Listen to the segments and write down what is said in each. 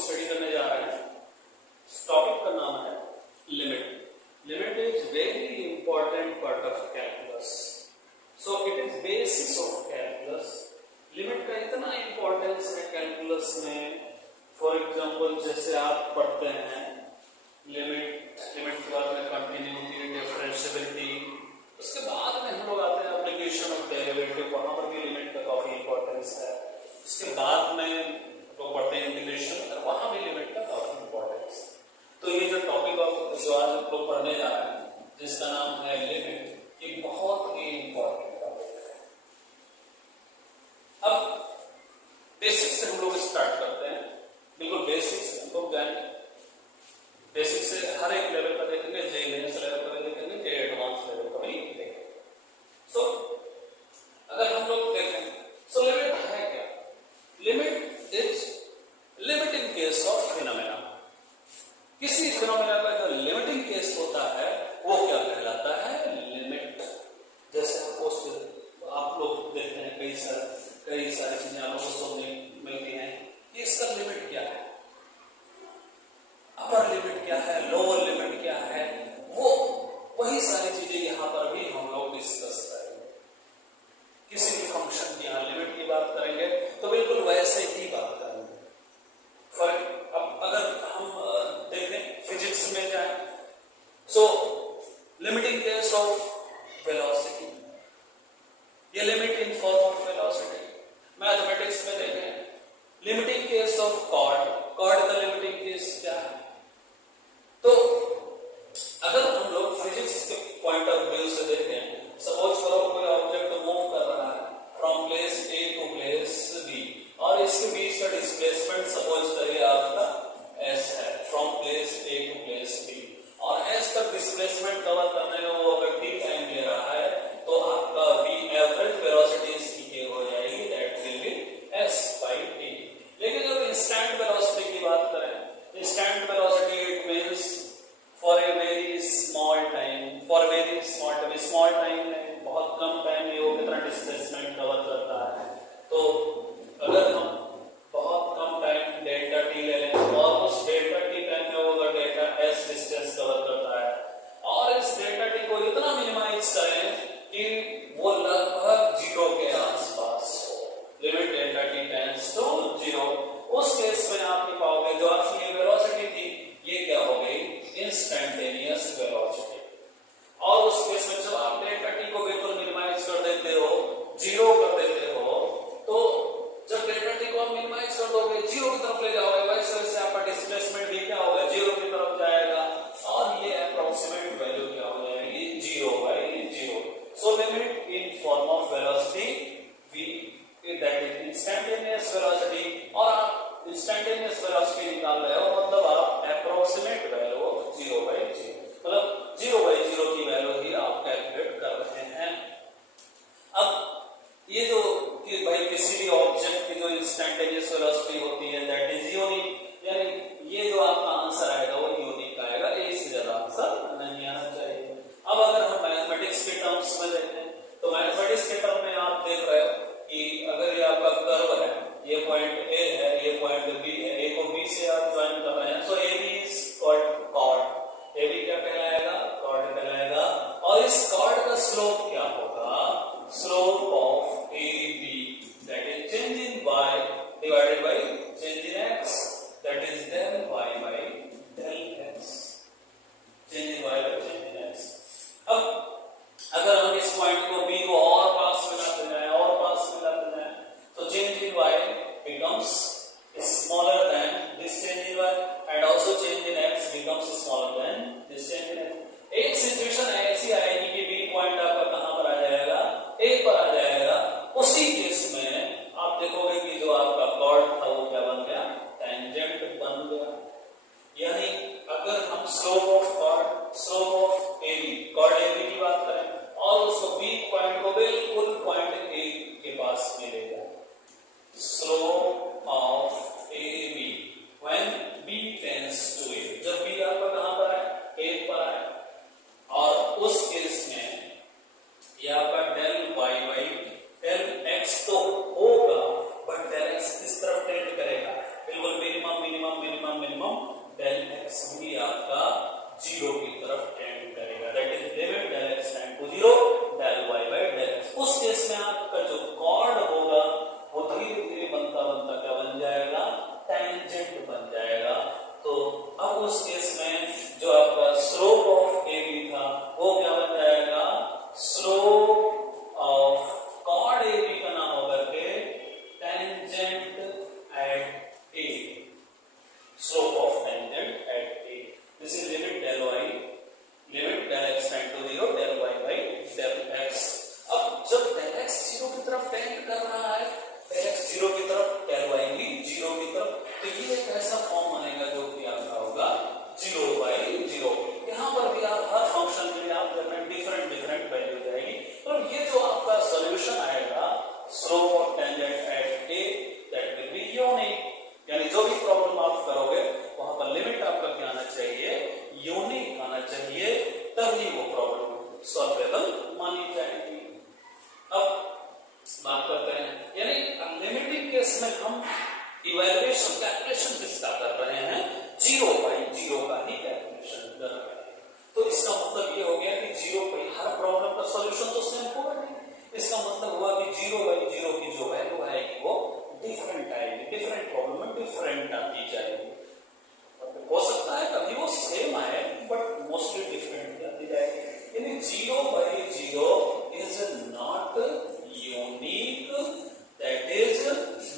Study करने जा रहे हैं। टॉपिक का नाम है limit. Limit is very important part of calculus, so it is basis of calculus. Limit का इतना इंपॉर्टेंस है कैलकुलस में। फॉर एग्जांपल जैसे आप पढ़ते हैं लिमिट, लिमिट के बाद में कंटिन्यूटी, डिफरेंशिएबिलिटी, उसके बाद में हम लोग आते हैं एप्लीकेशन ऑफ डेरिवेटिव, वहां पर भी लिमिट का काफी इंपॉर्टेंस है। उसके बाद में लोग पढ़ते हैं इंटीग्रेशन, और वहां भी लिमिट का काफी इंपॉर्टेंस है। तो ये जो टॉपिक जो आज हम लोग पढ़ने जा रहे हैं जिसका नाम है लिमिट, ये बहुत ही इंपॉर्टेंट टॉपिक है। अब बेसिक से हम लोग स्टार्ट करते हैं, बिल्कुल बेसिक से हम लोग जाएंगे। बेसिक से हर एक लेवल का देखेंगे, जे एडवांस लेवल का भी देखेंगे, जे एडवांस लेवल का भी देखेंगे। सो अगर हम लोग देखें सो लिमिट है क्या? Limit is limit in case of phenomena. किसी फिनोमेना का जो लिमिटिंग केस होता है वो क्या कहलाता है? लिमिट। जैसे आप लोग देखते हैं कई सारी चीजें आप लोगों को सुनने मिलती हैं कि इसका लिमिट क्या है, अपर लिमिट क्या है, लोअर लिमिट क्या है, वो वही सारी चीजें यहाँ पर भी हम लोग डिस्कस करेंगे। किसी भी फंक्शन की यहाँ लिमिट की बात करेंगे तो बिल्कुल वैसे ही बात करेंगे। अब अगर हम देखें फिजिक्स में जाए, so limiting case of velocity, ये limit in form of velocity. Mathematics में देखें limiting case of chord, chord का लिमिटिंग केस क्या है? तो अगर हम लोग फिजिक्स के पॉइंट ऑफ व्यू से देखें, सपोज करो कोई ऑब्जेक्ट मूव कर रहा है from place A to place B, और इसके बीच का डिस्प्लेसमेंट सपोज करिए आपका एस है, from place A to place B, और एस तक डिस्प्लेसमेंट कवर करने में वो अगर टी टाइम ले रहा है तो आपका वी एवरेज वेलोसिटी इसकी हो जाएगी, that will B S by T. लेकिन जब इंस्टेंट वेलोसिटी की बात करें, instant velocity it means for a very small time, small time में बहुत कम टाइम में वो कितना डिस्प्लेसमेंट कवर करता है। तो अगर हम बहुत कम टाइम डेल्टा टी ले लें और उस डेल्टा टी टाइम में वो अगर डेल्टा एस डिस्टेंस कवर करता है और इस डेल्टा टी को इतना मिनिमाइज करें कि वो लगभग जीरो के आसपास हो, limit delta T tends to zero, उस केस में आप ये पाओगे जो आपकी ये वेलोसिटी थी ये क्या हो गई? Instantaneous velocity. और उस केस में जब आप डेल्टा टी को बिल्कुल मिनिमाइज कर देते हो, जीरो कर देते हो, तो जब डेल्टा टी को आप मिनिमाइज कर दोगे, जीरो की तरफ ले जाओगे, वैसे वैसे आपका डिस्प्लेसमेंट भी क्या होगा? जीरो की तरफ जाएगा, और ये अप्रोक्सीमेट वैल्यू क्या हो जाएगी? Zero by zero. So limit in form of velocity V, that is instantaneous velocity, और आप इंस्टेंटेनियस वेलोसिटी निकाल रहे हो, मतलब आप approximate value of zero by zero, मतलब जीरो बाई जीरो की वैल्यू ही आप कैलकुलेट कर रहे हैं। अब ये जो कि भाई किसी भी ऑब्जेक्ट की जो इंस्टेंटेनियस वेलोसिटी होती है दैट इज यूनिक, यानी ये जो आपका आंसर आएगा वो यूनिक आएगा, एक से ज्यादा आंसर नहीं आना चाहिए। अब अगर हम मैथमेटिक्स के टर्म्स में देखें तो मैथमेटिक्स के टर्म में आप देख रहे हो कि अगर ये आपका कर्व है, ये पॉइंट ए है, ये पॉइंट बी है, ए को बी से आप ज्वाइन कर रहे हैं, so A B is called chord. A B क्या कहलाएगा? कॉर्ड कहलाएगा। और इस कॉर्ड का स्लोप क्या होगा? Slope of A B, that is change in Y divided by change in X, that is del Y by del X, change in Y by change in X. अब अगर हम इस पॉइंट को B को और पास में लाते जाए और पास में लाते जाए, तो change in Y becomes smaller than this change in y, and also change in x becomes smaller than this change in x. एक सिचुएशन ऐसी आएगी कि बी पॉइंट आपका कहां पर आ जाएगा? ए पर आ जाएगा। उसी केस में आप देखोगे कि जो आपका कॉर्ड था वो डिफरेंट दी जाएगी। हो सकता है कभी वो सेम आए बट मोस्टली डिफरेंट दी जाएगी। यानी 0/0 is not unique, that is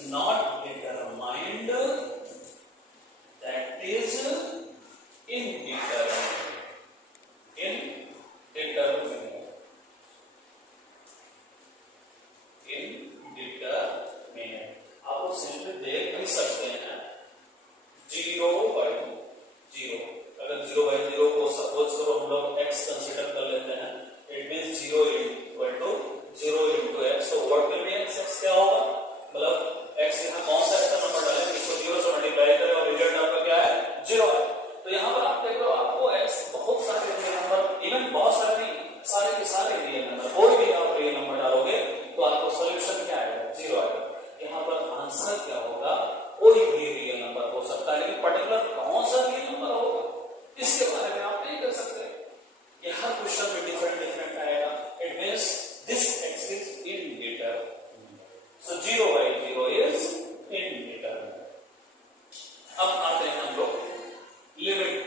not determined, that is indeterminate, आप वो सिंपली देख भी सकते हैं 0/0। अगर 0/0 को सपोज करो हम लोग x कंसीडर कर लेते हैं, इट मींस 0 = 0 into x। तो व्हाट विल बी x क्या होगा, मतलब x यहां कौन सा एक्स्ट्रा नंबर डालें, इसको 0 से मल्टीप्लाई करें और रिजल्ट आपका क्या है 0 है। तो यहां पर आप देख लो आपको x बहुत सारे रियल नंबर, इवन बहुत सारे सारे के सारे रियल नंबर, कोई भी आप रियल नंबर डालोगे तो आपको सॉल्यूशन क्या आएगा 0 आएगा। यहां पर आंसर क्या होगा, कोई भी रियल नंबर हो सकता है, लेकिन पर्टिकुलर कौन सा रियल नंबर होगा इसके बारे में आप नहीं कर सकते। ये हर क्वेश्चन में डिफरेंट आएगा। It means this x is indeterminate, so 0/0 is indeterminate। अब आते हैं हम लोग लिमिट।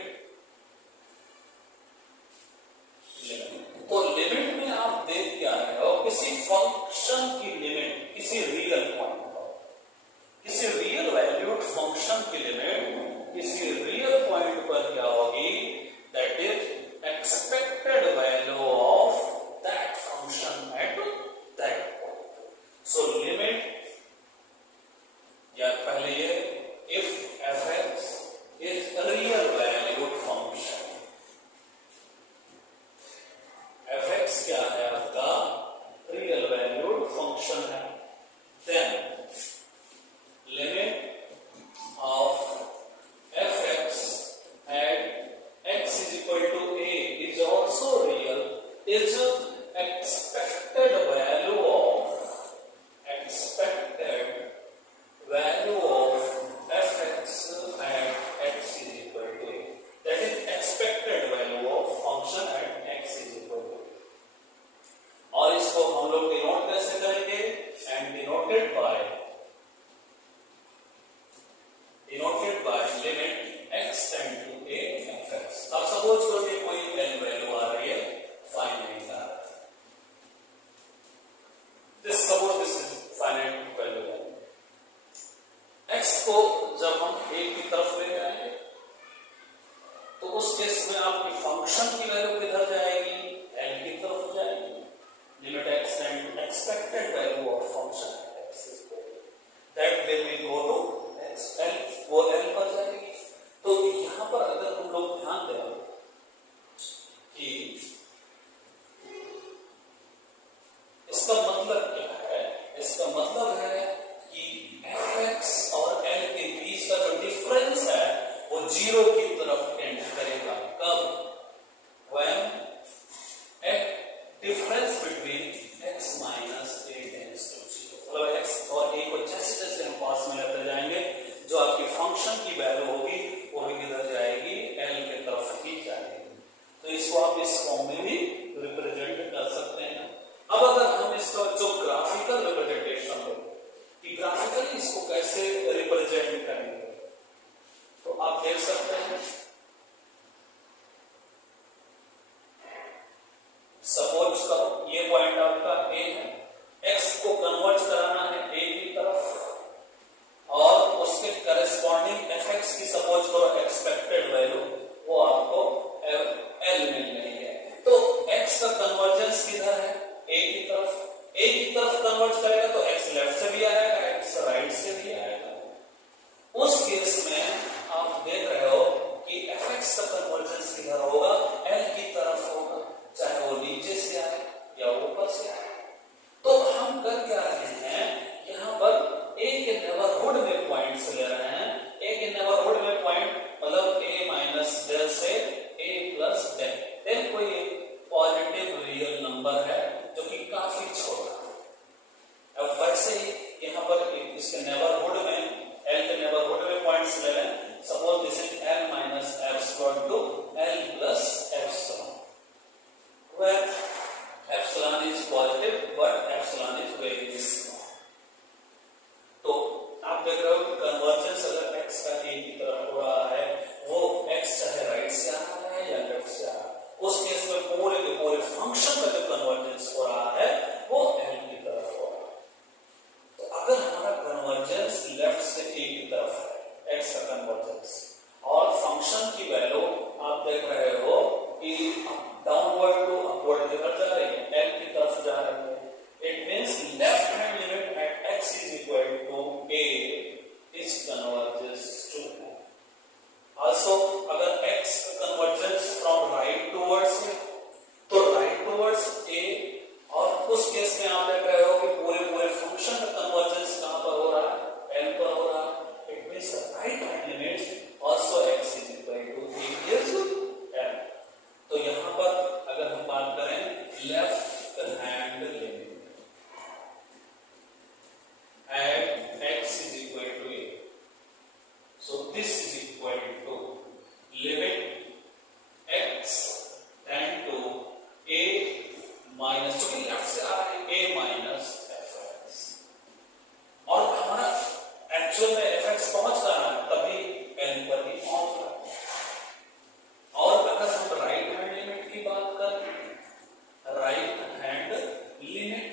तो लिमिट में आप देख क्या रहे हो, किसी फंक्शन की लिमिट, किसी रियल पॉइंट पर, किसी रियल वैल्यूड फंक्शन की लिमिट किसी रियल पॉइंट पर क्या होगी, that is expected value of that function at that point. So limit, या पहले ये if f(x) is a real valued function, f(x) क्या है आपका रियल वैल्यूड फंक्शन है, then limit of f(x) at x is equal to a is also real, is expected value of f(x) at x is equal to a, that is expected value of function at x is equal to a। और इसको हम लोग denote कैसे करेंगे, and denoted by limit x tend to a f(x)। अब suppose करो कि कोई n वैल्यू आ रही है, फाइनाइट आ रहा है, suppose this is finite value है। x को जब हम a की तरफ ले जाएंगे तो उस केस में आपकी फंक्शन की वैल्यू किधर जाएगी, l की तरफ जाएगी। Limit x tend to expected value of function x is equal to, that will be go to l, वो l पर जाएगी। तो यहां पर अगर हम लोग ध्यान दें कि इसका मतलब क्या है, इसका मतलब है कि f(x) और l के बीच का जो डिफरेंस है वो 0 की तरफ टेंड करेगा। कब, when डिफरेंस बिटवीन x माइनस a टेंड्स टू 0, मतलब x और a को जैसे जैसे हम पास में लेते जाएंगे जो आपकी फंक्शन की वैल्यू होगी वो भी किधर जाएगी, l के तरफ ही जाएगी। तो इसको आप इस फॉर्म में भी रिप्रेजेंट कर सकते हैं। अब अगर हम इसका जो ग्राफिकल रिप्रेजेंटेशन हो कि ग्राफिकली इसको कैसे रिप्रेजेंट करेंगे, तो आप देख सकते हैं सपोज करो ये पॉइंट आपका a है, x को कन्वर्ट कराना है a की तरफ और उसके करस्पॉन्डिंग f(x) की सपोज करो एक्सपेक्टेड वैल्यू वो आपको l मिल रही है। तो x का कन्वर्जेंस किधर है, a की तरफ कन्वर्ट करेगा तो x लेफ्ट से भी आएगा, x राइट से भी आएगा। उस केस में आप देख रहे हो कि f(x) का कन्वर्जेंस किधर होगा, l की तरफ होगा, चाहे वो नीचे से आए या ऊपर से आए। तो हम कर क्या रहे हैं, यहां पर a के नेबरहुड में पॉइंट्स ले रहे हैं। a के नेबरहुड में पॉइंट मतलब a माइनस डेल से a प्लस डेल, देन कोई पॉजिटिव रियल नंबर है जो कि काफी छोटा है। अब वैसे ही यहां पर इसके नेबरहुड में l के नेबरहुड में पॉइंट्स ले लें, suppose this is l minus epsilon to l plus epsilon, where epsilon is positive but epsilon is very small। तो आप देख रहे हो कि कन्वर्जेंस अगर x x का a की तरफ हो रहा है, वो x चाहे राइट से आ रहा है या लेफ्ट से आ रहा है, उस केस में पूरे के पूरे फंक्शन का जो कन्वर्जेंस हो रहा है वो l की तरफ हो रहा है। तो अगर हमारा कन्वर्जेंस लेफ्ट से a की तरफ है, x का कन्वर्जेंस, और फंक्शन की वैल्यू आप देख रहे हो कि डाउनवर्ड टू अपवर्ड की तरफ जा रही है, l की तरफ जा रही है, it means left hand limit at x is equal to a is convergence to l। Also अगर x का convergence from right towards a, तो राइट टुवर्ड्स a, और उस केस में आप देख रहे हो कि पूरे फंक्शन का कन्वर्जेंस कहां पर हो रहा है, l पर हो रहा है, it means right hand limit also x is equal to a is l। तो यहां पर अगर हम बात करें left hand limit at x is equal to a, so this is equal to limit x tend to a minus, जो कि left से आ रहा है, a minus fx, और हमारा एक्चुअल में fx पहुंच रहा है तभी n पर ही पहुंच रहा है। और अगर हम राइट हैंड लिमिट की बात करें, right hand limit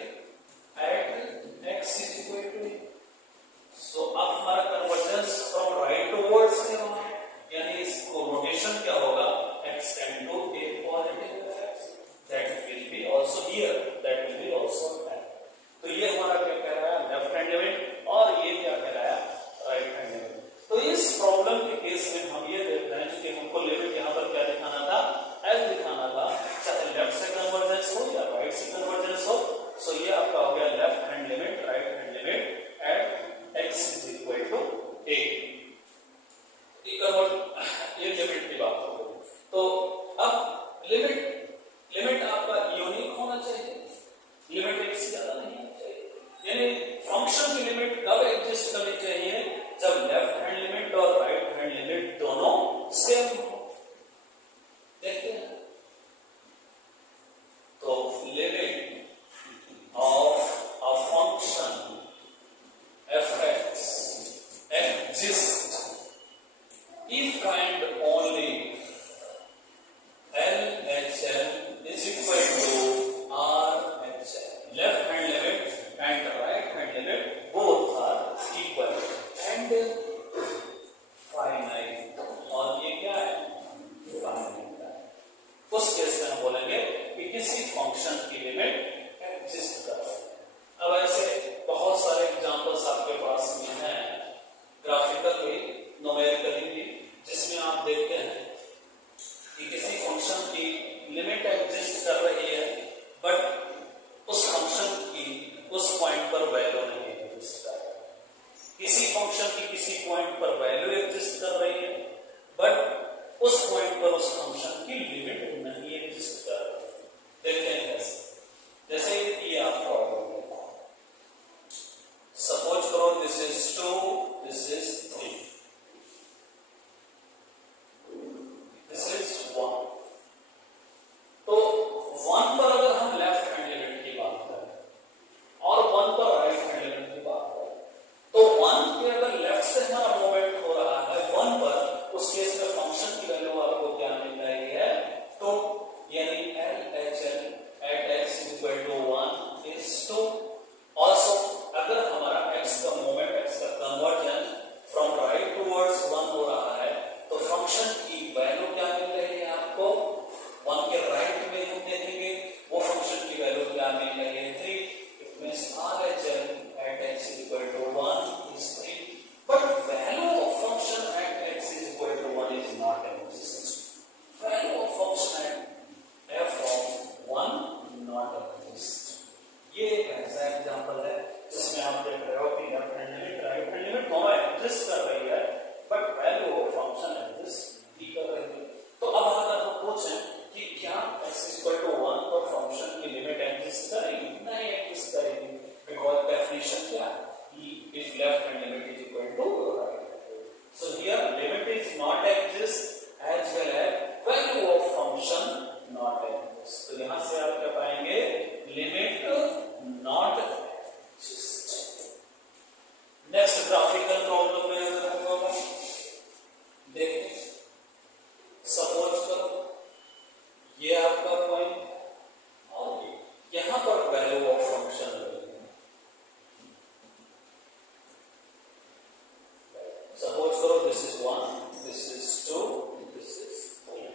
at x is equal to a, so अब हमारा कन्वर्जेंस फ्रॉम राइट टुवर्ड्स में होगा, यानी इसको रोटेशन क्या होगा, x tend to a positive fx, that will be also here, that will be also that। तो ये हमारा क्या कह रहा है, लेफ्ट हैंड लिमिट, और ये क्या कह रहा है, राइट हैंड लिमिट। तो इस प्रॉब्लम के केस में हम ये देखते हैं कि हमको लिमिट यहाँ पर क्या दिखाना था, l दिखाना था, चाहे लेफ्ट से कन्वर्जेंस हो या राइट से कन्वर्जेंस हो। सो ये आपका हो गया left hand limit, right hand limit at x is equal to a। ये लिमिट की बात हो गई। तो अब लिमिट आपका यूनिक होना चाहिए, लिमिट एक से ज्यादा नहीं होना चाहिए, यानी फंक्शन की लिमिट कब एग्जिस्ट करनी चाहिए, जब लेफ्ट हैंड लिमिट और राइट हैंड लिमिट दोनों सेम हो। देखते हैं, तो limit of a function fx exists if and only LHL is equal to RHL. Left hand limit and right hand limit both are equal and finite, और ये क्या है, finite है। उस केस में हम बोलेंगे कि किसी फंक्शन की लिमिट एग्जिस्ट कर रहा है। अब ऐसे बहुत सारे एग्जांपल्स आपके पास में हैं, ग्राफिकल भी, न्यूमेरिकली भी, जिसमें आप देखते हैं कि किसी फंक्शन की लिमिट एग्जिस्ट कर रही है, बट उस फंक्शन की उस पॉइंट पर वैल्यू नहीं एग्जिस्ट कर रही है। किसी फंक्शन की किसी पॉइंट पर वैल्यू एग्जिस्ट कर रही है, बट उस पॉइंट पर उस फंक्शन की लिमिट नहीं एग्जिस्ट कर रही है। देखते हैं कैसे, जैसे ये आप प्रॉब्लम है, सपोज करो this is 2, this is 3, this is 1। तो 1 पर अगर हम लेफ्ट हैंड लिमिट की बात करें और 1 पर राइट हैंड लिमिट की बात करें, तो 1 के अगर लेफ्ट से हमारा मूवमेंट हो रहा है 1 पर, उस केस में फंक्शन की वैल्यू आपको क्या मिल रही है, 2, यानी LHL at x is equal to 1 is 2। Also अगर हमारा x का मूवमेंट, x का कन्वर्जन फ्रॉम राइट टुवर्ड्स 1 हो रहा है, तो फंक्शन की वैल्यू क्या मिल रही है आपको, 1 के राइट में हम देखेंगे वो फंक्शन की वैल्यू क्या मिल रही है, 3। It means RHL at x is equal to 1 is 3, but value of function at x is equal to 1 is not exist। Value of function at f of 1 not exist। ये एक ऐसा example है जिसमें आप देख रहे हो कि left hand limit, right hand limit दोनों एग्जिस्ट कर रही है, but value of function exist नहीं कर रही है। तो अब अगर हम पूछें कि क्या x इक्वल टू 1 पर फंक्शन की लिमिट एग्जिस्ट करेगी, नहीं एग्जिस्ट करेगी, बिकॉज़ डेफिनेशन क्या है, if left hand limit is equal to right. So here limit is not exist as well as value of function not exist. तो यहां से आप क्या पाएंगे, limit not exist. Next graphical problem में होगा सपोज करो this is 1, this is 2, this is 3.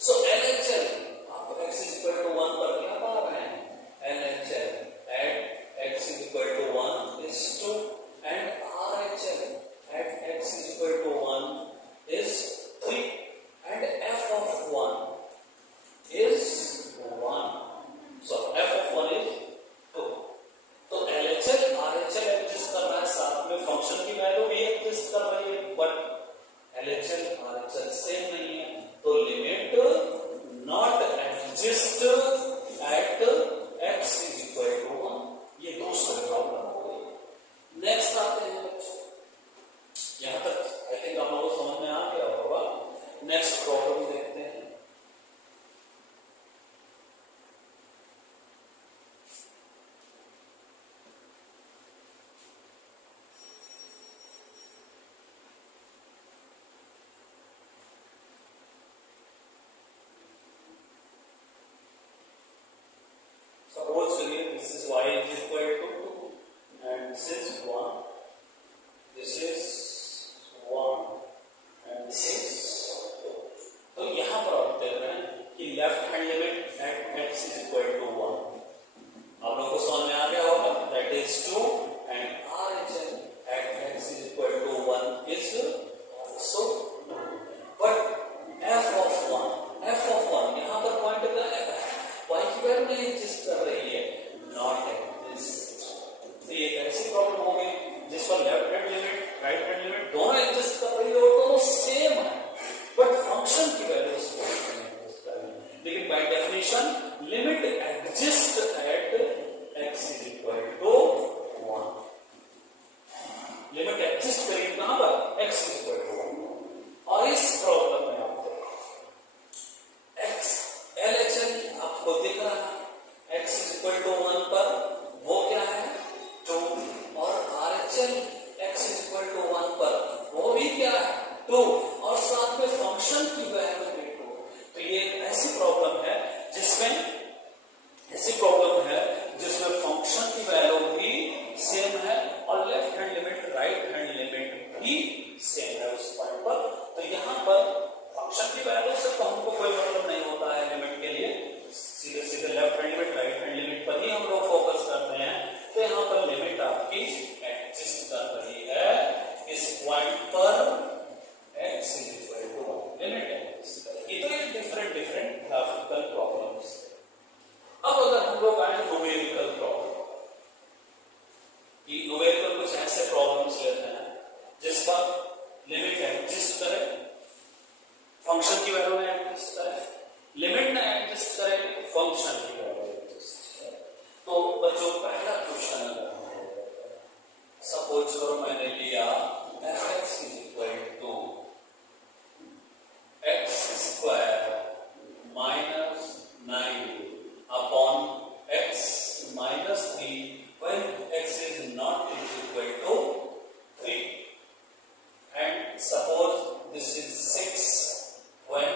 So LHL आप x is equal to 1 पर क्या पा रहे हैं? LHL at x is equal to 1 is 2 and RHL at x is equal to 1 is 3 and f of 1 is 1. So f of 1 is 2. तो LHL RHL adjust कर रहा है, साथ में फंक्शन की वैल्यू भी एडजस्ट कर रही है, बट LHL RHL सेम नहीं है, तो limit not adjust at x is equal to 1. ये दूसरी प्रॉब्लम हो गई. नेक्स्ट आते हैं बच्चों, यहां तक आई थिंक आप लोगों को समझ में आ गया होगा. नेक्स्ट प्रॉब्लम देखते हैं. Suppose this is y is equal to 2 and this is 1, this is 1 and this is 2. तो यहाँ पर आप देख रहे हैं कि left hand limit at x is equal to 1. आप लोगों को समझ में आ गया होगा, that is 2 and RHL at x is equal to 1 is also 2. But f of 1 यहाँ पर पॉइंट क्या है? y की वैल्यू नहीं एग्जिस्ट कर रही है, नॉट एग्जिस्ट. तो ये ऐसी प्रॉब्लम हो गई जिस पर left hand limit right hand limit दोनों एग्जिस्ट कर रही है और दोनों सेम है, बट फंक्शन की वैल्यू एग्जिस्ट कर रही है. लेकिन by definition limit exist at x is equal to 1. Limit exist करेगी कहां पर? x is equal to 1. और इस प्रॉब्लम में आपको x LHL आपको दिख रहा है, x is equal to 1 पर वो क्या है? 2. और RHL x is equal to 1 पर वो भी क्या है? 2. और साथ में फंक्शन की वैल्यू भी 2. तो ये ऐसी प्रॉब्लम है जिसमें फंक्शन की वैल्यू भी सेम है और left hand limit right hand limit भी सेम है उस पॉइंट पर. तो यहाँ पर फंक्शन की वैल्यू से तो हमको कोई मतलब नहीं होता है लिमिट के लिए, सीधे सीधे left hand limit right hand limit पर ही हम लोग फोकस करते हैं. तो यहाँ पर लिमिट आपकी एग्जिस्ट कर रही है इस पॉइंट पर x is equal to 1. Limit exist करेगी. तो ये डिफरेंट ग्राफिकल प्रॉब्लम्स. अब अगर हम लोग आए न्यूमेरिकल प्रॉब्लम, कि न्यूमेरिकल कुछ ऐसे प्रॉब्लम्स लेते हैं जिस पर लिमिट एग्जिस्ट करे, फंक्शन की वैल्यू में एडजस्ट करे, लिमिट में एडजस्ट करे, फंक्शन की वैल्यू एडजस्ट करे. तो बच्चों पहला क्वेश्चन अगर सपोज करो मैंने लिया fx is equal to x square minus 9 upon x minus 3 when x is not equal to 3, and suppose this is 6 when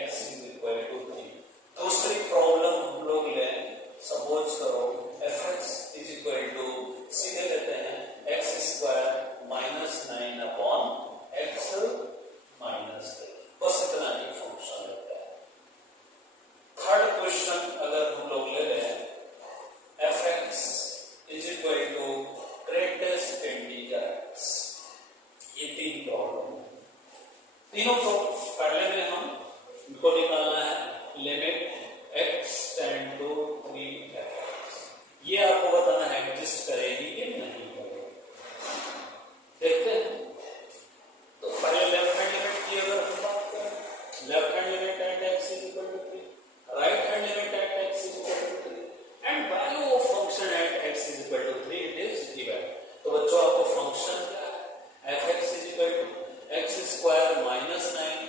x is equal to 3. दूसरी प्रॉब्लम हम लोग लें, सपोज करो fx is equal to सीधे लेते हैं x square minus 9 upon x minus 3. बस इतना ही फंक्शन लेते हैं. थर्ड क्वेश्चन अगर हम लोग ले लें fx is equal to greatest integer x. ये तीन प्रॉब्लम है. तीनों को पहले में हम इनको निकालना है limit x tend to 3f. ये आपको बताना है एग्जिस्ट करेगी कि नहीं करेगी. देखते हैं. तो पहले लेफ्ट हैंड लिमिट की अगर हम बात करें, left hand limit at x is equal to 3, right hand limit at x is equal to 3 and value of function at x is equal to 3 it is given. तो बच्चों आपको function क्या है? fx is equal to x square minus 9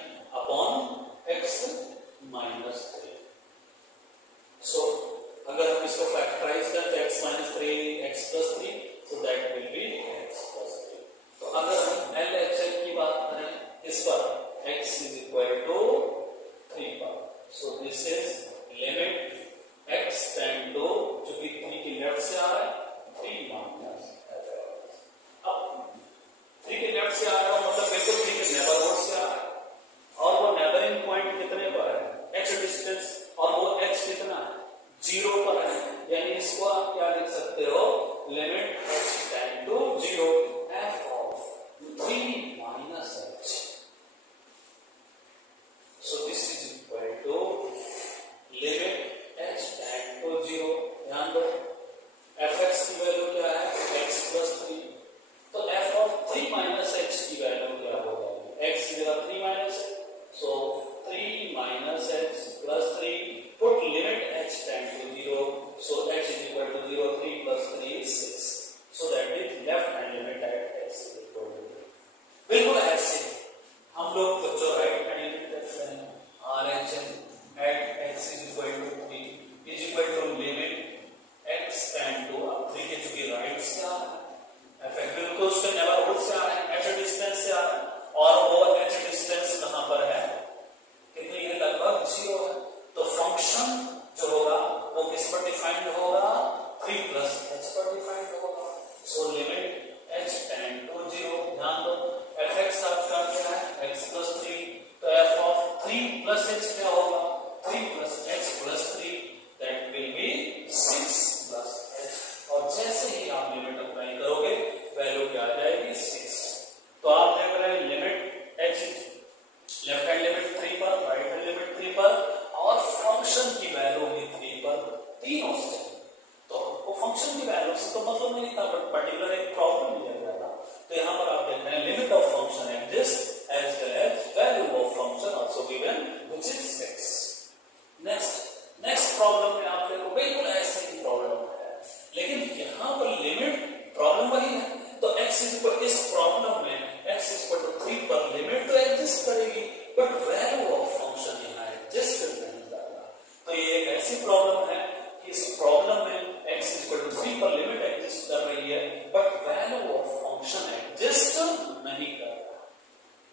exist करेगी, but value of function यहाँ exist नहीं कर रहा। तो ये एक ऐसी प्रॉब्लम है कि इस प्रॉब्लम में x इक्वल टू 3 पर लिमिट एग्जिस्ट कर रही है, but value of function exist नहीं कर रहा।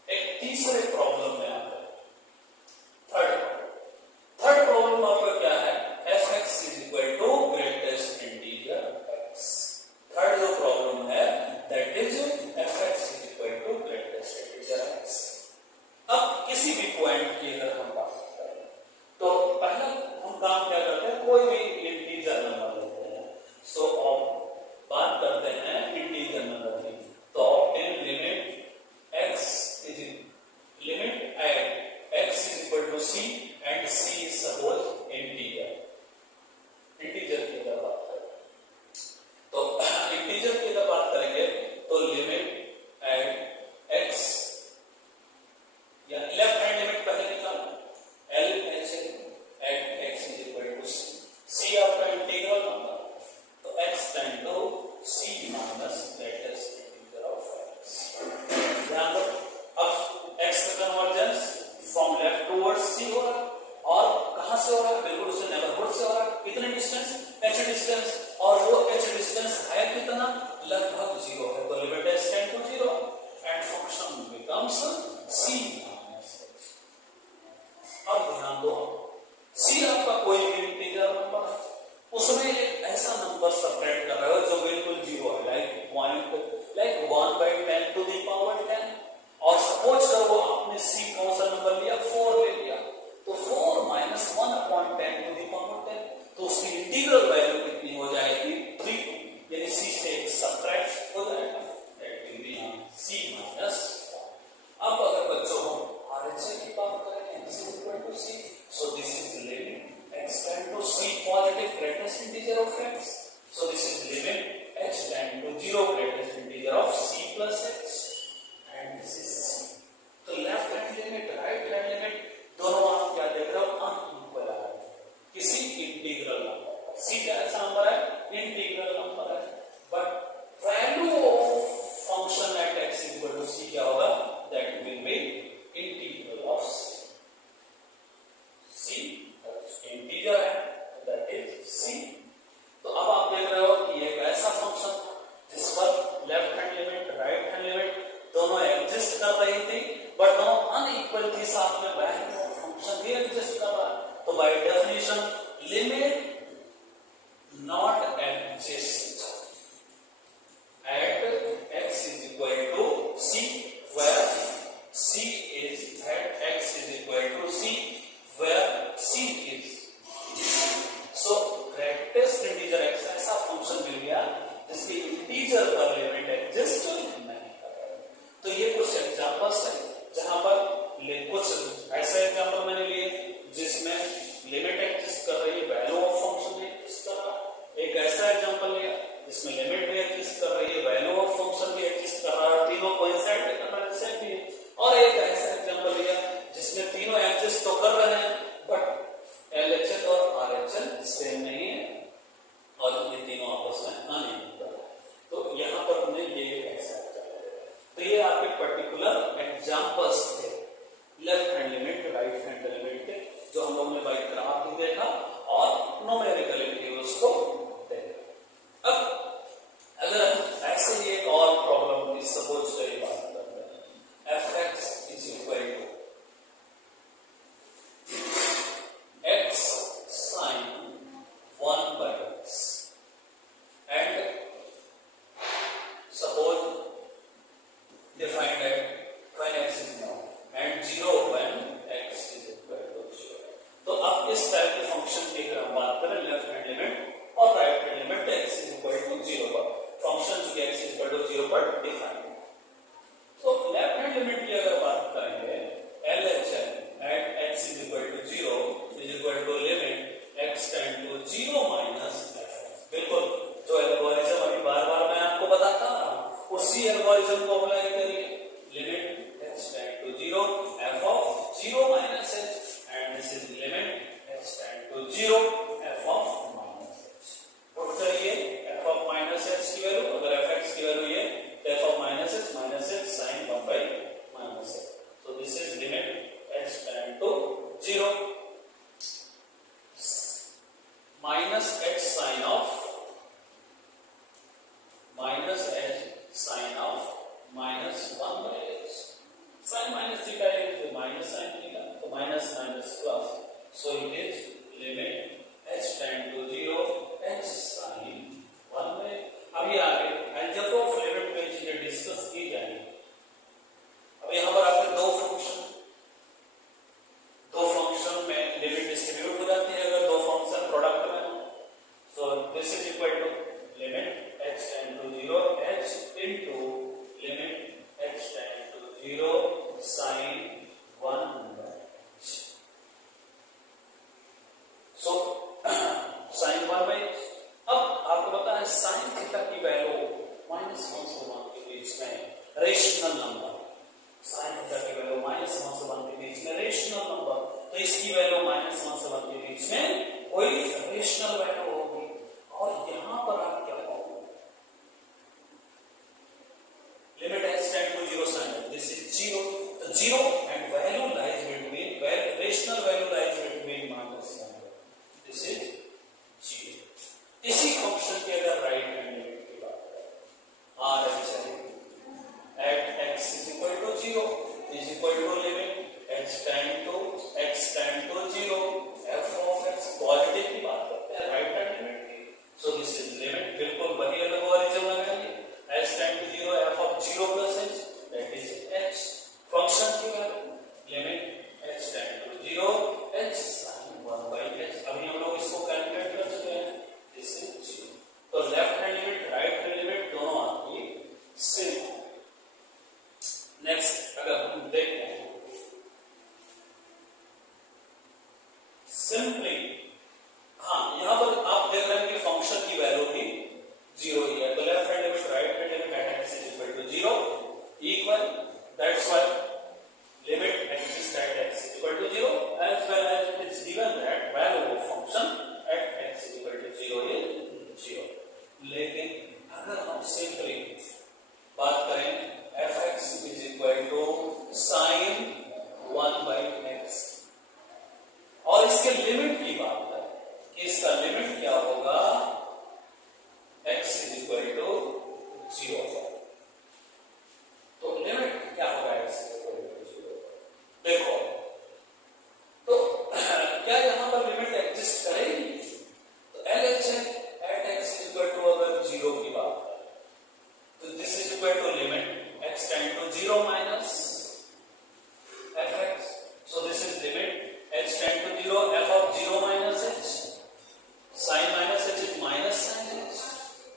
एक तीसरे प्रॉब्लम में आता है थर्ड प्रॉब्लम आपका क्या है, fx is equal to greatest integer x। Third जो प्रॉब्लम है that is fx is equal to greatest integer x। अब किसी भी पॉइंट की अगर हम बात करें तो पहला हम काम क्या करते हैं, कोई भी इंटीजर नंबर लेते हैं। सो अब बात करते हैं इंटीजर नंबर की, तो obtain limit x is limit at x is equal to c and c is suppose integer की अगर बात करें तो इंटीजर की अगर बात करेंगे तो लिमिट एट x या लेफ्ट हैंड लिमिट पहले निकालो, LHS at x is equal to c आपका इंटीग्रल नंबर, तो x tend to c minus greatest integer of x। ध्यान दो, अब x का convergence from left towards c हो रहा है, और कहां से हो रहा है, बिल्कुल उससे नेबरहुड से हो रहा है। कितने डिस्टेंस, h डिस्टेंस, और वो h डिस्टेंस है कितना, लगभग 0 है, तो limit s tend to 0 and function becomes c minus x। अब ध्यान दो, c आपका कोई भी इंटीजर नंबर है, उसमें एक ऐसा नंबर सबट्रैक्ट कर रहे हो जो बिल्कुल 0 है, लाइक 1/10 टू द पावर 10, और सपोज करो आपने c कौन सा नंबर लिया, 4 ले लिया, तो 4 माइनस 1/10 टू द पावर 10, तो उसकी इंटीग्रल वैल्यू कितनी हो जाएगी, 3, यानी c से सब्ट्रैक्ट हो जाएगा, that will B c minus. अब अगर बच्चों हम RHS की बात करें, x is equal to c, so this is the limit x tend to c positive greatest integer of x, so this is limit h tend to 0 greatest integer of c plus x, and this is c। तो left hand limit right hand limit दोनों आप क्या देख रहे हो, unequal है किसी integral number. c क्या ऐसा नंबर है, इंटीग्रल नंबर है, but value of function at x equal to c क्या होगा, that will be integral of c integer है, दैट इज c। तो अब आप देख रहे हो कि एक ऐसा फंक्शन जिस पर left hand limit right hand limit दोनों एग्जिस्ट कर रही थी, बट दोनों अनइक्वल थी, साथ में वैल्यू ऑफ फंक्शन भी एग्जिस्ट कर रहा है, तो by definition limit not exist at x is equal to c, where c is at x is equal to c, where c is, so greatest integer x ऐसा function मिल गया जिसके integer पर limit exist नहीं कर रहा। तो ये कुछ एग्जांपल्स है जहां पर कुछ ऐसे एग्जांपल मैंने लिए जिसमें लिमिट एग्जिस्ट कर रही है, वैल्यू ऑफ फंक्शन एग्जिस्ट कर रहा है। एक ऐसा एग्जांपल लिया जिसमें लिमिट भी एग्जिस्ट कर रही है, वैल्यू ऑफ फंक्शन भी एग्जिस्ट कर रहा है, तीनों कोइंसाइड कर रहे हैं सेम भी। और एक ऐसा एग्जांपल लिया जिसमें तीनों एग्जिस्ट तो कर रहे हैं, बट LHS और RHS सेम नहीं है, और ये तीनों आपस में अनइक्वल है। तो यहाँ पर हमने ये ऐसा तो ये आपके पर्टिकुलर एग्जांपल्स थे left hand limit right hand limit के, जो हम लोगों ने बाय ग्राफ भी देखा और न्यूमेरिकली भी उसको देखा। अब अगर ऐसे ही एक और प्रॉब्लम की सपोज की बात करते हैं, fx is equal to x sin 1/x, and suppose defined at when x is known and 0 when x is equal to 0। तो अब इस टाइप के फंक्शन की अगर हम बात करें लेफ्ट हैंड लिमिट और right hand limit x is equal to 0 पर, फंक्शन जो x is equal to 0 पर डिफाइंड है। तो लेफ्ट हैंड लिमिट की अगर बात करेंगे, LHS at x is equal to 0 is equal to limit x tend to 0 minus fx। बिल्कुल जो एल्गोरिथम अभी बार-बार मैं आपको बताता रहा हूं, उसी एल्गोरिथम को अप्लाई करिए। साइन माइनस थीटा है तो माइनस साइन थीटा, तो minus minus plus, so it is limit h tend to 0 h sin 1 में। अभी आगे अलजेब्रा ऑफ लिमिट में चीजें डिस्कस की जाएंगी। अब यहां पर आपके दो फंक्शन में लिमिट डिस्ट्रीब्यूट हो जाती है अगर दो फंक्शन प्रोडक्ट में हो। So this is equal to limit h tend to 0 h into limit h tend to 0 sin 1 so sin 1 अब आपको पता है sin थीटा की वैल्यू -1 से 1 के बीच में रेशनल नंबर, sin थीटा की वैल्यू -1 से 1 के बीच में रेशनल नंबर, तो इसकी वैल्यू -1 से 1 के बीच में कोई रेशनल वैल्यू होगी। और यहां पर आप क्या पाओगे, limit h tend to 0 sin this is 0, तो 0 and value lies between rational value lies between -1, this is 0। इसी फंक्शन की अगर राइट हैंड लिमिट की बात करें, r h at x is equal to 0 is equal to limit h tend to 0 f of x, positive की बात करते हैं राइट हैंड लिमिट की, सो दिस इज लिमिट बिल्कुल वही अलग ओरिजिन लगाएंगे, h tend to 0 f of 0 plus h that is h, function की value limit h tend to 0 h sin 1 by h। अभी हम लोग इसको कैलकुलेट कर चुके हैं, दिस इज 0। तो left hand limit right hand limit दोनों आपकी सेम। नेक्स्ट अगर हम देखते हैं सिंपली, हाँ यहां पर आप देख रहे हैं कि फंक्शन की वैल्यू भी 0 ही है, तो left hand limit right hand limit at x is equal to 0 equal, that's why limit exists at x is equal to 0 as well as it is given that value of function at x is equal to 0 is 0। लेकिन अगर हम simply बात करें fx is equal to sin 1 by x और इसके limit की बात करें कि इसका लिमिट क्या होगा, x is equal to 0, तो लिमिट क्या होगा x is equal to 0, देखो तो क्या यहां पर लिमिट एग्जिस्ट करेगी, तो LHS at x is equal to अगर 0 की बात करें तो this is equal to limit x tend to 0 minus fx, so this is limit h tend to 0 f of 0 minus h, sin minus h is minus sin h,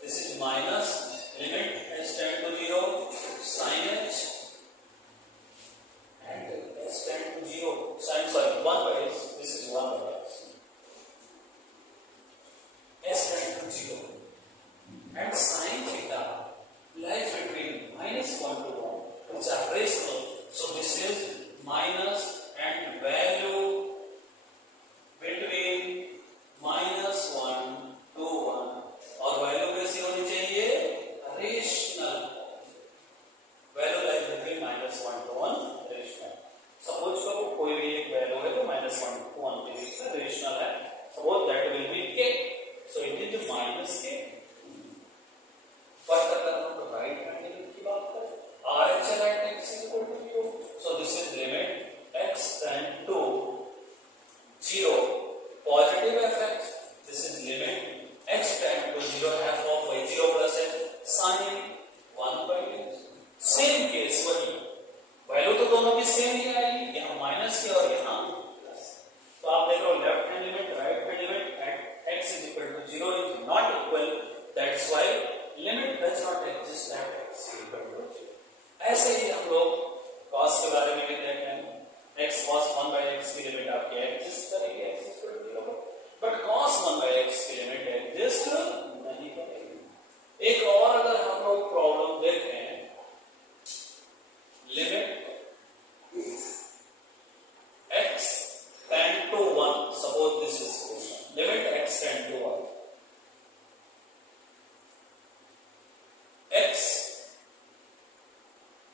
this is minus limit h tend to 0 sin h and h tend to 0 sin 1 by h, this is 1 by h, h tend to 0 and sin theta lies between -1 to 1, which are rational, so this is minus and value between -1 to 1 और value कैसी होनी चाहिए, rational, value lies between -1 to 1 rational. Suppose करो कोई भी एक value है तो -1 to 1 के बीच में रेशनल है, suppose that will B k, so it is -k। First अगर हम राइट हैंड लिमिट की बात करें, RHL at x is equal to 0, so this is limit x tend to 0 positive fx, this is limit h tend to 0 f of y 0 plus h sin 1 by h। Same case वही, value तो दोनों की same ही आएगी, यहाँ minus की और यहाँ plus, तो आप देख लो left hand limit right hand limit at x is equal to 0 is not equal, that's why limit does not exist at x is equal to 0। ऐसे ही हम लोग cos के बारे में भी देख रहे हैं, x cos 1 by x की लिमिट आपकी एग्जिस्ट करेगी x is equal to 0 पर, बट cos 1 by x की लिमिट एग्जिस्ट नहीं करेगी। एक और अगर हम लोग प्रॉब्लम देखें, limit x tend to 1, suppose this is question, limit x tend to 1, x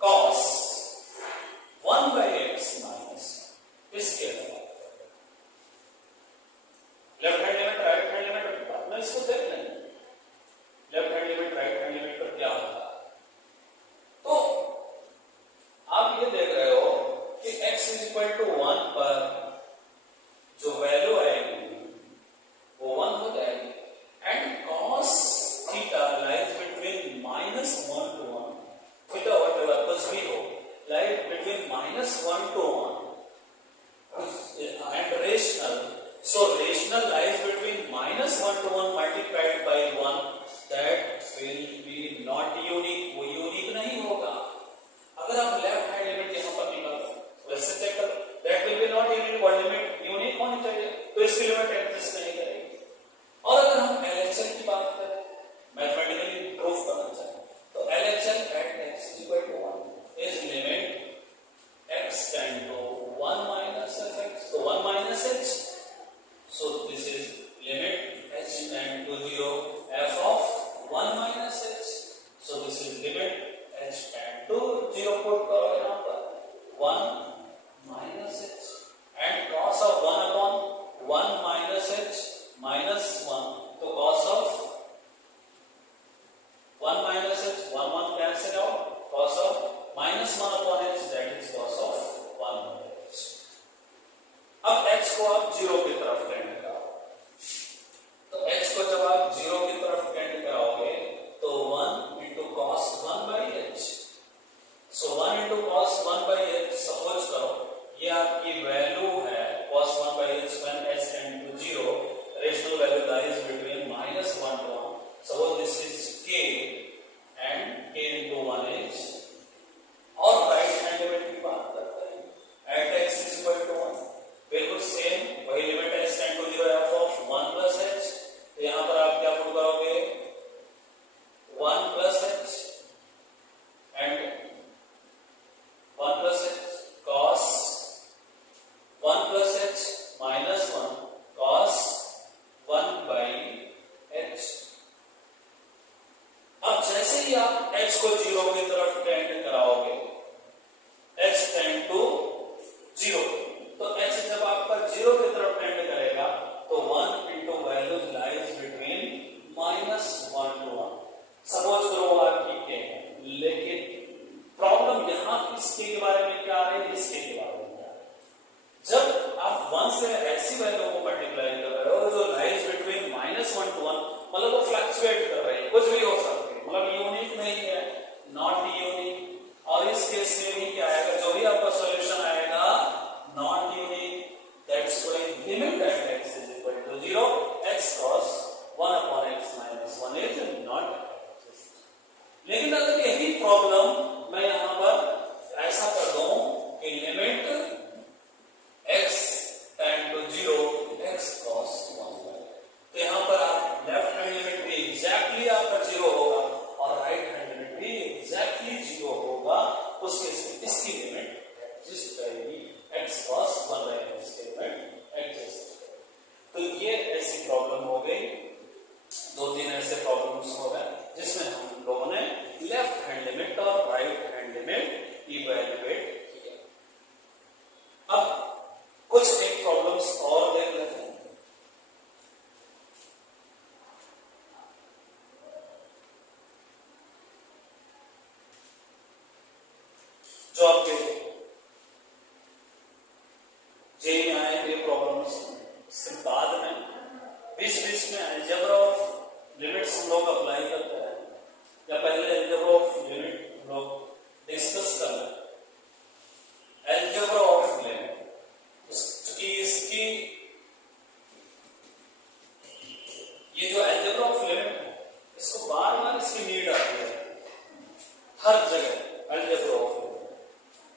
cos 1 by x minus, इसके left hand limit right hand limit बाद में इसको देख लेंगे, कुछ भी हो, like between -1 to 1 and rational. So rational lies between -1 to 1 multiplied by 1. That will be not unique. वो यूनिक नहीं होगा. अगर आप लेफ्ट हैंड लिमिट यहाँ पर निकालो, वैसे चेक करो, that will be not unique. One limit unique होनी चाहिए, तो इसकी लिमिट एग्जिस्ट नहीं करेगी. और अगर हम LHS की बात करें, मैथमेटिकली प्रूफ करना चाहें, तो LHS at x equal to 1 is limit x tend to 1 minus fx. So 1 minus h. So this is limit h tend to 0 f of 1 minus h. So this is limit h tend to 0. Put करो यहाँ पर 1 minus h and cos of 1 upon 1 minus h minus 1. तो cos of 1 minus h 1 cancel out. Cos of minus 1 upon h, that is cos of 1 by h. अब h को आप 0 की तरफ tend कराओ, तो h को जब आप 0 की तरफ टेंड कराओगे तो 1 into cos 1 by h. So 1 into cos 1 by h, suppose करो ये आपकी वैल्यू है cos 1 by h when h tend to 0. Rational value lies between -1 to 1. Suppose this is k and k into 1h. और right hand limit की बात करते हैं at x is equal to 1. बिल्कुल सेम वही लिमिट है x tend to 0 f of 1 plus h. तो यहाँ पर आप क्या पुट करोगे 1 plus h and 1 plus h cos 1 plus h minus 1 cos 1 by h. अब जैसे ही आप h को 0 की तरफ टेंड कराओगे, h tend to 0, तो h जब आपका 0 की तरफ टेंड करेगा तो 1 into values lies between -1 to 1. Suppose करो आपकी k है, लेकिन प्रॉब्लम यहाँ किसके के बारे में क्या आ रही है, इसके के बारे में क्या आ रही है. जब आप 1 से ऐसी वैल्यू को मल्टीप्लाई कर रहे हो जो लाइज बिटवीन -1 to 1, मतलब वो फ्लक्चुएट कर रही है, कुछ भी हो सकती है, मतलब यूनिक नहीं है, नॉट यूनिक. और इस केस में भी क्या आएगा, जो भी आपका सॉल्यूशन आएगा not unique. That's why limit at x is equal to 0 x cos 1 upon x minus 1 is not. लेकिन अगर यही प्रॉब्लम मैं यहां पर ऐसा कर दूं कि limit x tend to 0 x cos 1, तो यहां पर आप लेफ्ट हैंड लिमिट भी एग्जैक्टली आपका 0 होगा और राइट हैंड लिमिट भी एग्जैक्टली 0 होगा. उसके से इसकी लिमिट एग्जिस्ट करेगी, x cos 1 by x की लिमिट एग्जिस्ट. तो ये ऐसी प्रॉब्लम हो गई, 2-3 ऐसे प्रॉब्लम्स हो गए जिसमें हम लोगों ने लेफ्ट हैंड लिमिट और राइट हैंड लिमिट इवैल्यूएट किया. अब कुछ एक प्रॉब्लम्स और देख लेते हैं. जो आपके जेई में आए हुए प्रॉब्लम्स, इसके बाद में बीच में अलजेब्रा ऑफ लिमिट्स हम लोग अप्लाई करते हैं, या पहले अलजेब्रा ऑफ लिमिट हम लोग डिस्कस कर लें. अलजेब्रा ऑफ लिमिट, क्योंकि इसकी ये जो अलजेब्रा ऑफ लिमिट है इसको बार बार इसकी नीड आती है हर जगह. अलजेब्रा ऑफ लिमिट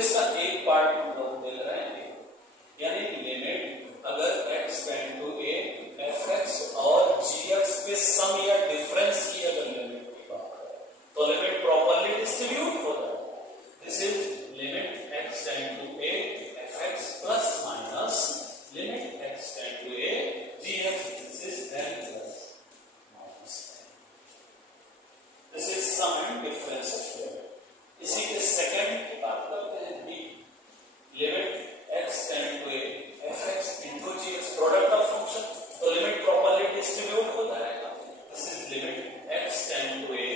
इसका एक पार्ट हम लोग देख रहे हैं, यानी लिमिट अगर x tend to a fx और gx के सम या डिफरेंस की अगर लिमिट की बात करें तो लिमिट प्रॉपर्ली डिस्ट्रीब्यूट हो रहा है। This is limit x tend to a fx plus minus limit x tend to a gx। This is n plus minus this is sum and difference of limit. इसी के second की बात करते हैं b, limit x tend to a fx into gx product of function, तो limit properly distribute हो जाएगा। This is limit x tend to a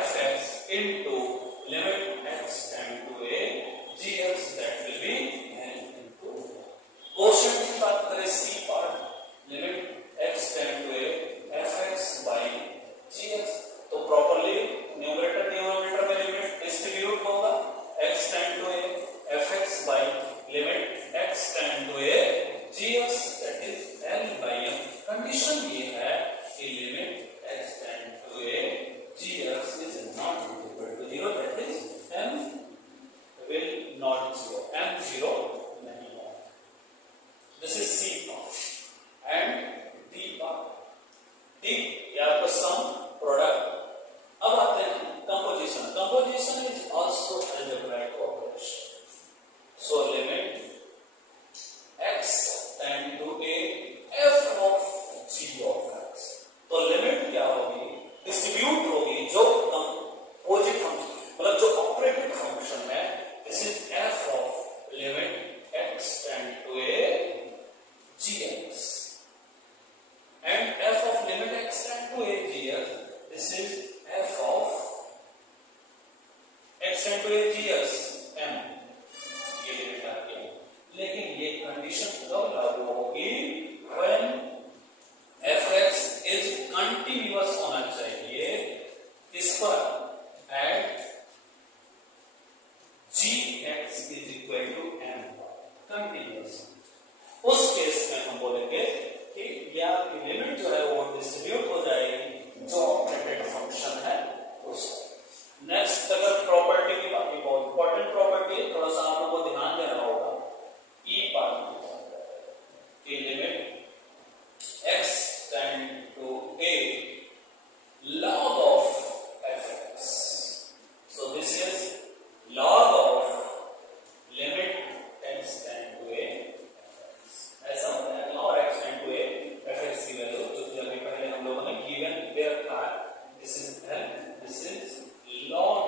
fx into limit x tend to a gx, that will be n into quotient की बात करें c part, limit x tend to a fx by gx, तो properly numerator denominator में limit distribute होगा। x tend to a fx by limit x tend to a gx, that is l by m। Condition ये है कि limit x tend to a gx is not equal to 0, that is m will not 0, m 0 नहीं होगा। This is c part and d part. d या तो some product. अब आते हैं composition. Composition is also algebraic operation. So limit x tend to a f of g of x, तो limit क्या होगी, डिस्ट्रीब्यूट होगी जो अपोजिट फंक्शन मतलब जो ऑपरेटेड फंक्शन है। This is f of limit x tend to a gx and f of limit x tend to a gx, this is f of x tend to a gx m। लेकिन ये condition कब लागू होगी, when fx is continuous होना चाहिए इस पर at gx is equal to m, continuous. उस केस में हम बोलेंगे कि या की लिमिट जो है वो डिस्ट्रीब्यूट हो जाएगी जो ऑपरेटेड फंक्शन है उसको। नेक्स्ट अगर प्रॉपर्टी की बात, बहुत इंपॉर्टेंट प्रॉपर्टी है, थोड़ा सा आप लोगों को ध्यान देना होगा। e पार्ट की limit x tend to a log of fx, so this is log of limit x tend to a fx, ऐसा होता है। log x tend to a fx की वैल्यू जो कि अभी पहले हम लोगों ने गिवन वेयर था, this is l, this is log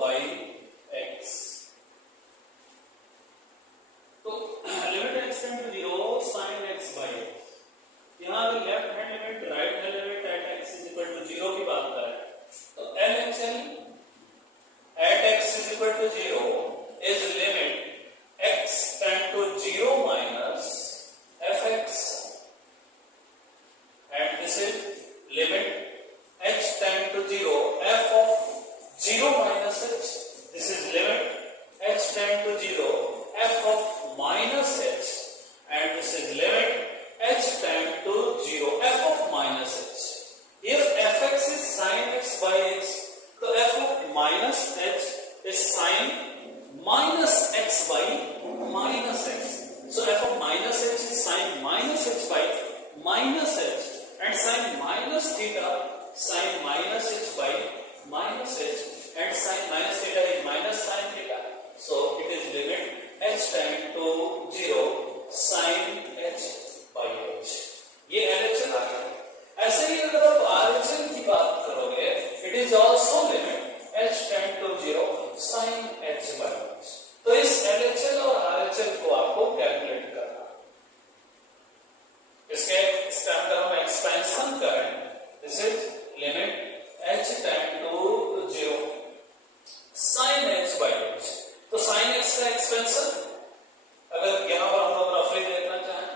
by x. तो limit x tend to 0 sin x by x. यहाँ अगर left hand limit right hand limit at x is equal to 0 की बात करें तो LHL at x is equal to 0 is limit x tend to 0 minus fx, and this is limit h tend to 0 f of 0 minus h. This is limit h tend to 0 f of minus h, and this is limit h tend to 0 f of minus h. If fx is sin x by x, तो f of minus h is sin minus x by minus x. So f of minus h is sin minus h by minus h, and sin minus theta sin minus h by minus h, and sin minus theta is minus sin theta. So it is limit h tend to 0 sin h by h. ये LHL आ गया. ऐसे ही अगर आप RHL की बात करोगे, it is also limit h tend to 0 sin h by h. तो इस LHL और RHL को आपको कैलकुलेट करना. इसका अगर हम एक्सपेंशन करें, this is limit h tend to 0 sin h by h. तो sin x का एक्सपेंशन अगर यहां पर हम लोग रफली देखना चाहें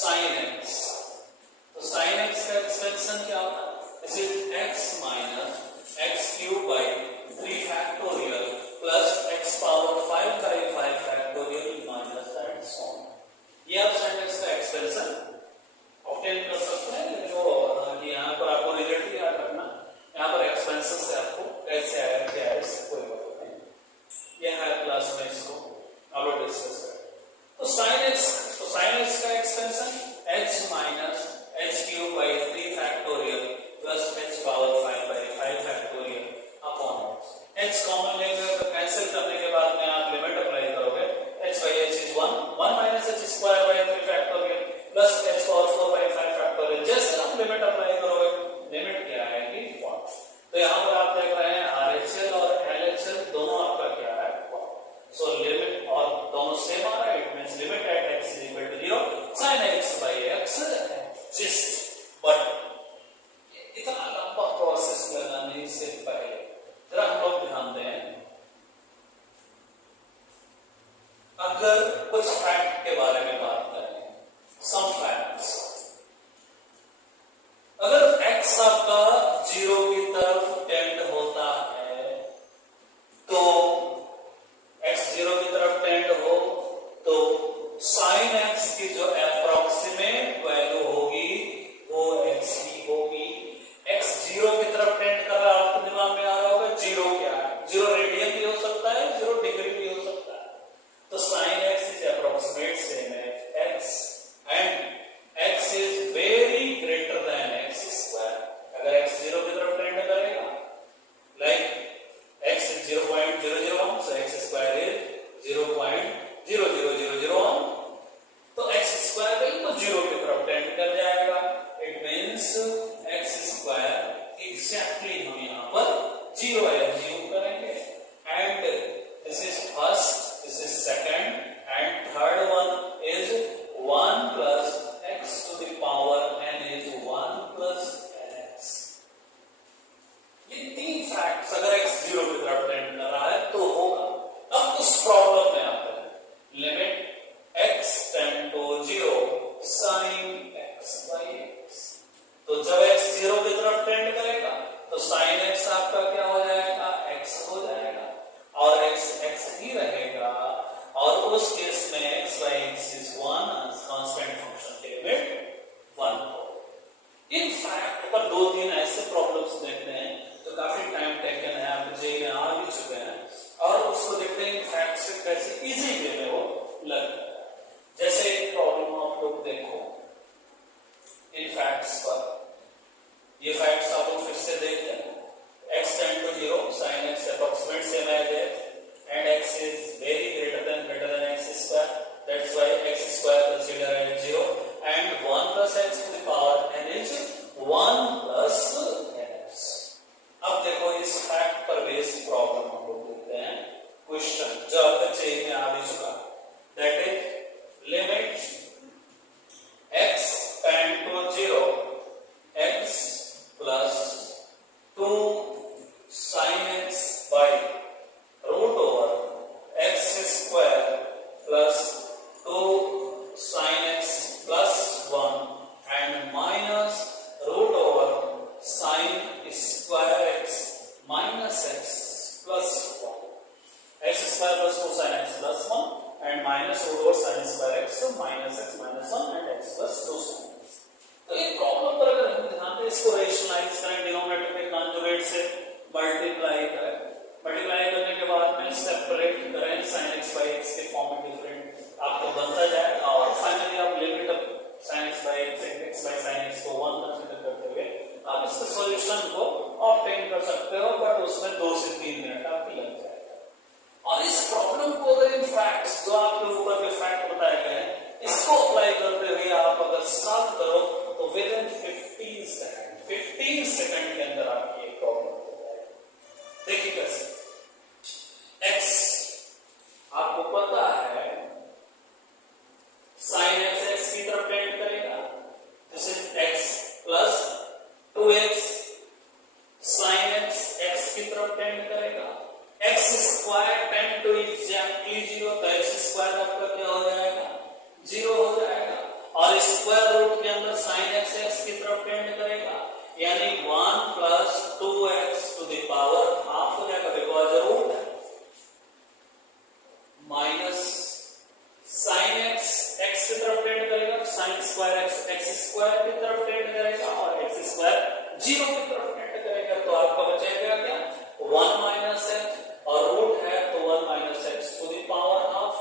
sin x, तो sin x का एक्सपेंशन क्या होगा? This is x minus x cube by 3 factorial plus x power 5 by 5 factorial minus and so on. ये आप sin x का एक्सपेंशन ऑब्टेन कर सकते हैं. जो यहाँ पर आपको रिजल्ट याद रखना, यहाँ पर एक्सपेंशन से आपको कैसे आया क्या है इससे कोई मतलब नहीं. ये है क्लास में इसको आप लोग डिस्कस करें. तो sin x का expansion h minus h cube by 3 factorial plus h power 5 by 5 factorial upon x. h common लेंगे तो कैंसिल करने के बाद में आप लिमिट अप्लाई करोगे. h by h is 1 minus h square by 3 factorial plus h power 4 by 5 factorial. जैसे आप लिमिट अप्लाई करोगे, लिमिट क्या आएगी 1. तो यहाँ पर आप देख रहे हैं RHL और LHL दोनों आपका क्या है 1. सो लिमिट और दोनों सेम आ रहा है. It means limit at x is equal to 0 sin x by x exists. But इतना लंबा प्रोसेस लगाने से पहले जरा हम लोग ध्यान दें, अगर कुछ फैक्ट के बारे में बात करें, सम फैक्ट्स. अगर x आपका 0 की तरफ टेंड होता है, तो x 0 की तरफ टेंड हो तो sin x की जो अप्रोक्सीमेट वैल्यू होगी वो x ही होगी. x 0 की तरफ टेंड कर रहा है, आपके दिमाग में आ रहा होगा 0 क्या है. 0 रेडियन भी हो सकता है, 0 डिग्री भी हो सकता है. तो sin x is approximate same है x, and x is very greater than x square. अगर x 0 की तरफ टेंड करेगा, like x is 0.001, so x square is 0.00001, तो x स्क्वायर बिल्कुल 0 की तरफ टेंड कर जाएगा. It means x square exactly हम यहाँ पर 0 एज्यूम करेंगे. And this is first, this is second, and third one is 1 plus x to the power n is 1 plus nx. ये तीन फैक्ट्स अगर x 0 की तरफ टेंड कर रहा है तो होगा. अब उस प्रॉब्लम में आते हैं. Plus 1 and minus root over sine square x minus x minus 1 and x plus 2 sine x. तो ये प्रॉब्लम पर अगर हम ध्यान दें, इसको रेशनलाइज करें, डिनोमिनेटर के कॉन्जुगेट से मल्टीप्लाई करें, मल्टीप्लाई करने के बाद में सेपरेट करें sin x by x के फॉर्म में डिफरेंट आपको बनता जाएगा और फाइनली आप limit of sin x by x by sin x को 1 कंसीडर करते हुए आप इसके सॉल्यूशन को ऑब्टेन कर सकते हो, बट उसमें 2 से 3 मिनट आपकी लग जाएगा। और इस प्रॉब्लम को अगर इन फैक्ट्स जो आपके ऊपर के फैक्ट बताए गए हैं इसको अप्लाई करते हुए आप अगर सॉल्व करो तो विद इन 15 सेकंड के अंदर आपकी एक प्रॉब्लम हो जाएगी। देखिए कैसे, x आपको पता है sin x x की तरफ टेंड करेगा, this is x plus 2x sin x x की तरफ टेंड करेगा, x square tend to exactly 0, तो x स्क्वायर आपका क्या हो जाएगा 0 हो जाएगा, और स्क्वायर रूट के अंदर sin x x की तरफ टेंड करेगा, यानी 1 plus 2x to the power half हो जाएगा, because root minus sin x x की तरफ टेंड करेगा, sin square x x square की तरफ टेंड करेगा और x स्क्वायर 0 की तरफ टेंड करेगा, तो आपका बचेगा क्या 1 माइनस x और रूट है तो 1 minus x to the power half.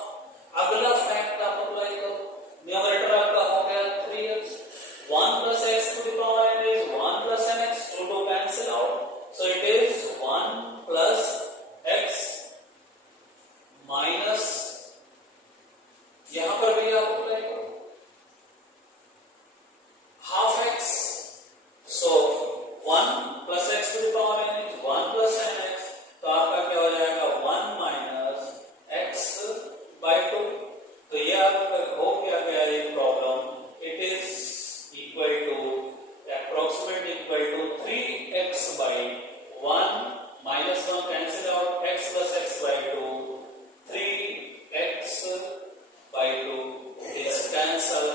अगला फैक्ट आप अप्लाई करो, न्यूमरेटर आपका हो गया 3x, 1 plus x to the power n is 1 plus nx, 2 cancel out, so it is 1 plus x minus, यहां पर भी आप अप्लाई करो half x, so 1 plus x to the power n is 1 plus nx, तो आपका क्या हो जाएगा 1 minus x by 2। तो ये आपका हो क्या गया ये problem, it is equal to approximate equal to 3x by 1 minus 1 cancel out, x plus x by 2, 3x by 2 is cancel,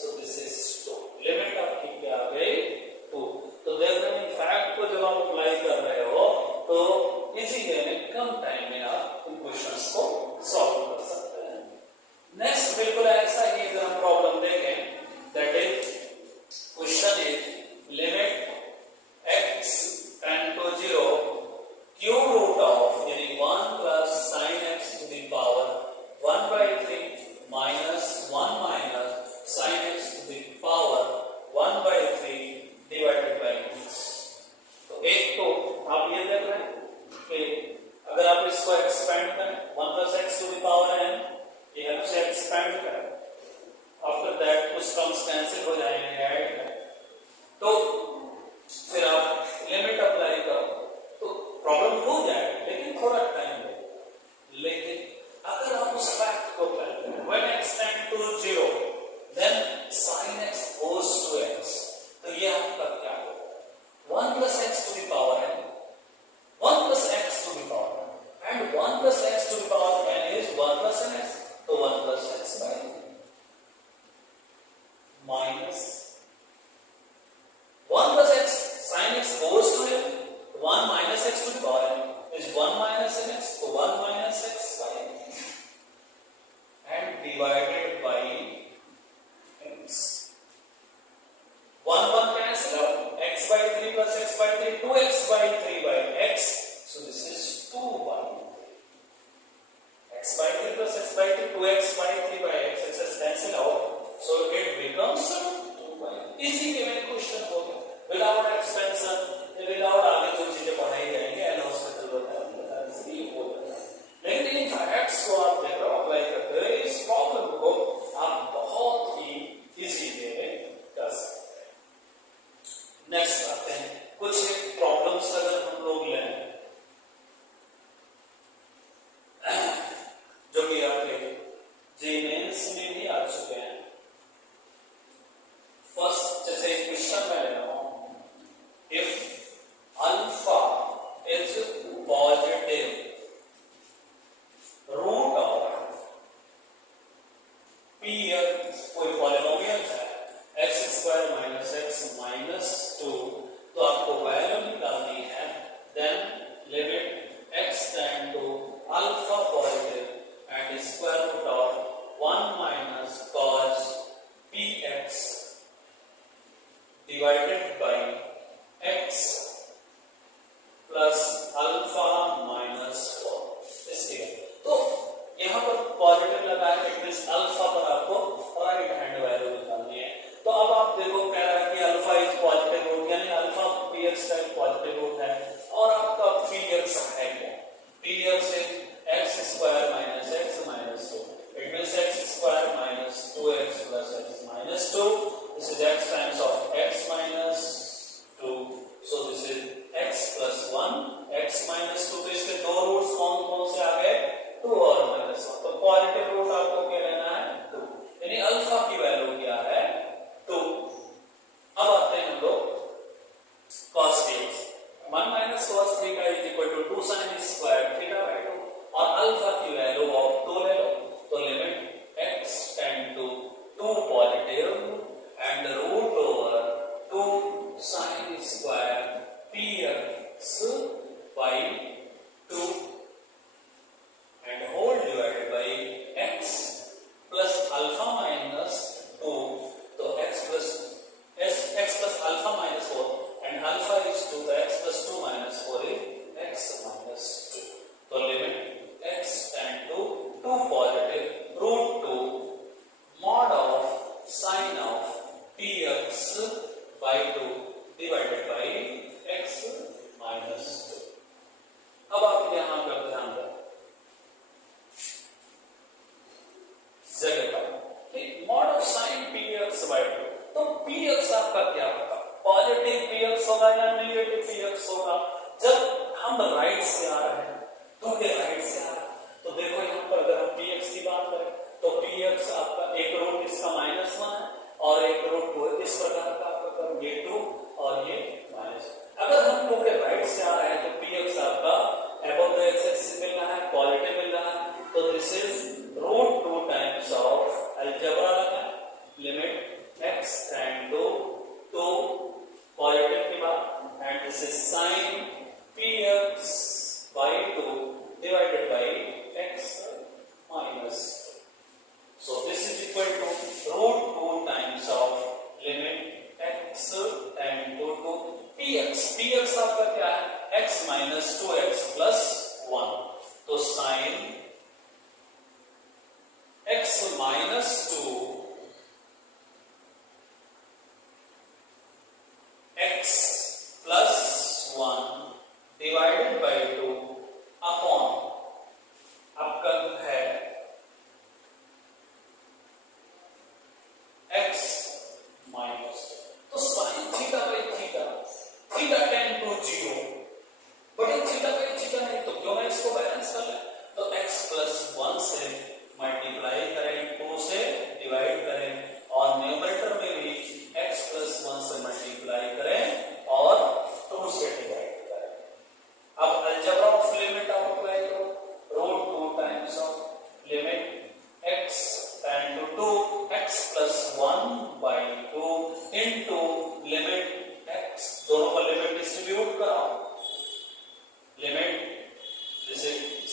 so this is 2, limit आपकी क्या आ गई 2। तो देख रहे हैं फैक्ट को जब आप अप्लाई कर रहे हो तो इजी वे में कम टाइम में आप इन क्वेश्चंस को सॉल्व कर सकते हैं। नेक्स्ट बिल्कुल ऐसा ही अगर हम प्रॉब्लम देखें, that is question is limit x tend to 0 cube root of, यानी 1 plus sin x to the power 1 by 3 minus 1 minus sin x to the power 1 by 3 divided by x। तो एक तो आप ये देख रहे हैं कि अगर आप इसको एक्सपेंड करें 1 plus x to the power n, ये हेल्प से एक्सपेंड करें, आफ्टर दैट कुछ टर्म्स कैंसिल हो जाएंगे, ऐड करें, तो फिर आप लिमिट अप्लाई करो तो प्रॉब्लम हो जाएगा, लेकिन थोड़ा टाइम लगेगा। लेकिन अगर आप उस फैक्ट को अप्लाई करें when x tend to 0 then sin x goes to x, तो ये आपका क्या होगा 1 plus x to the power n, 1 plus x to the power n, and 1 plus x to the power n is 1 plus nx, तो 1 plus x by minus 1 plus x sin x goes to 1 minus x to the power n,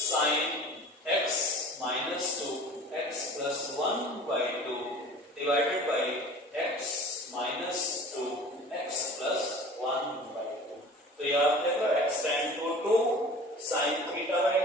sine x minus 2 x plus 1 by 2 divided by x minus 2 x plus 1 by 2। तो याद रखो x tend to 2 sine theta by